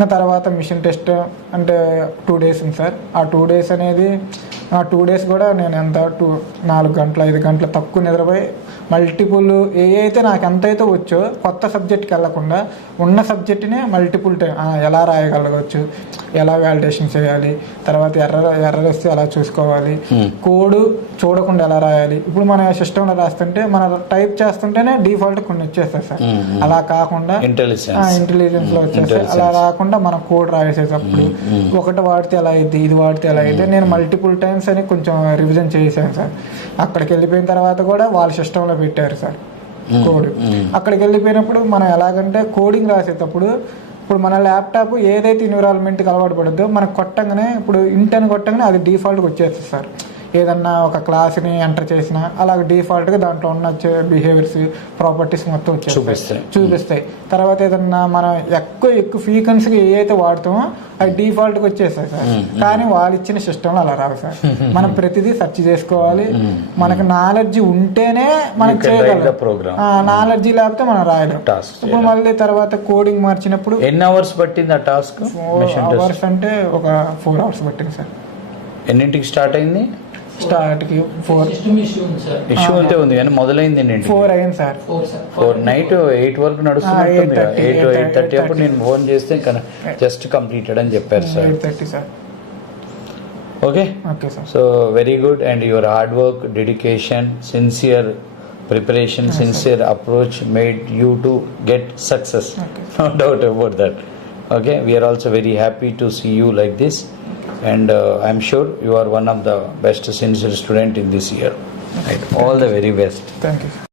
ఇంకా తర్వాత machine test అంటే 2 days ఉంది సార్. ఆ 2 days అనేది 2 days కూడా నేను ఎంత 4 గంటలు 5 గంటలు తక్కువ నిద్రపోయి మల్టిపుల్ అయితే నాకు ఎంతైతే వచ్చో కొత్త సబ్జెక్ట్కి వెళ్ళకుండా ఉన్న సబ్జెక్ట్నే మల్టిపుల్ టైం ఎలా రాయగలగవచ్చు, ఎలా వ్యాలిడేషన్ చేయాలి, తర్వాత ఎర్రర్ వస్తే ఎలా చూసుకోవాలి, కోడ్ చూడకుండా ఎలా రాయాలి. ఇప్పుడు మన సిస్టంలో రాస్తుంటే మన టైప్ చేస్తుంటేనే డిఫాల్ట్ కొన్ని వచ్చేస్తాయి సార్. అలా కాకుండా ఇంటెలిజెన్స్ లో వచ్చేస్తాయి. అలా రాకుండా మనం కోడ్ రాసేటప్పుడు ఒకటి వాడితే ఎలా అయింది, ఇది వాడితే ఎలా అయితే నేను మల్టిపుల్ టైమ్స్ అని కొంచెం రివిజన్ చేశాను సార్. అక్కడికి వెళ్ళిపోయిన తర్వాత కూడా వాళ్ళ సిస్టంలో పెట్టారు సార్ కోడ్. అక్కడికి వెళ్ళిపోయినప్పుడు మనం ఎలాగంటే కోడింగ్ రాసేటప్పుడు ఇప్పుడు మన ల్యాప్టాప్ ఏదైతే ఎన్విరాన్మెంట్కి అలవాటు పడుద్దో మనకు కొట్టంగానే ఇప్పుడు ఇంటర్ని కొట్టంగానే అది డిఫాల్ట్గా వచ్చేస్తుంది సార్. ఏదన్నా ఒక క్లాస్ని ఎంటర్ చేసినా అలాగే డిఫాల్ట్గా దాంట్లో ఉన్న బిహేవియర్స్ ప్రాపర్టీస్ మొత్తం చూపిస్తాయి. తర్వాత ఏదన్నా మనం ఎక్కువ ఫ్రీక్వెన్సీగా ఏదైతే వాడతామో అది డిఫాల్ట్గా వచ్చేస్తాయి సార్. కానీ వాళ్ళు ఇచ్చిన సిస్టంలో అలా రావు సార్. మనం ప్రతిదీ సెర్చ్ చేసుకోవాలి. మనకు నాలెడ్జ్ ఉంటేనే మనం చేయగలం, నాలెడ్జ్ లేకపోతే మనం రాయలేం. ఇప్పుడు మళ్ళీ తర్వాత కోడింగ్ మార్చినప్పుడు ఎన్ని అవర్స్ పట్టింది ఆ టాస్క్? 4 hours అంటే ఒక 4 hours పట్టింది సార్. ఎన్నింటికి స్టార్ట్ అయింది? స్టార్ట్కి 4 ఇష్యూ అంతే ఉంది కానీ మొదలైంది 4 అయింది సార్. 4 నైట్ 8 వరకు నడుస్తుంది. 8:30 అప్పుడు నేను ఫోన్ చేస్తే జస్ట్ కంప్లీటెడ్ అని చెప్పారు sir. 8:30 sir. Okay sir. So very good. And your hard work, dedication, sincere preparation, sincere approach made you to get success. No doubt about that. Okay, we are also very happy to see you like this, and I'm sure you are one of the best sincere student in this year. Right. All the very best. Thank you.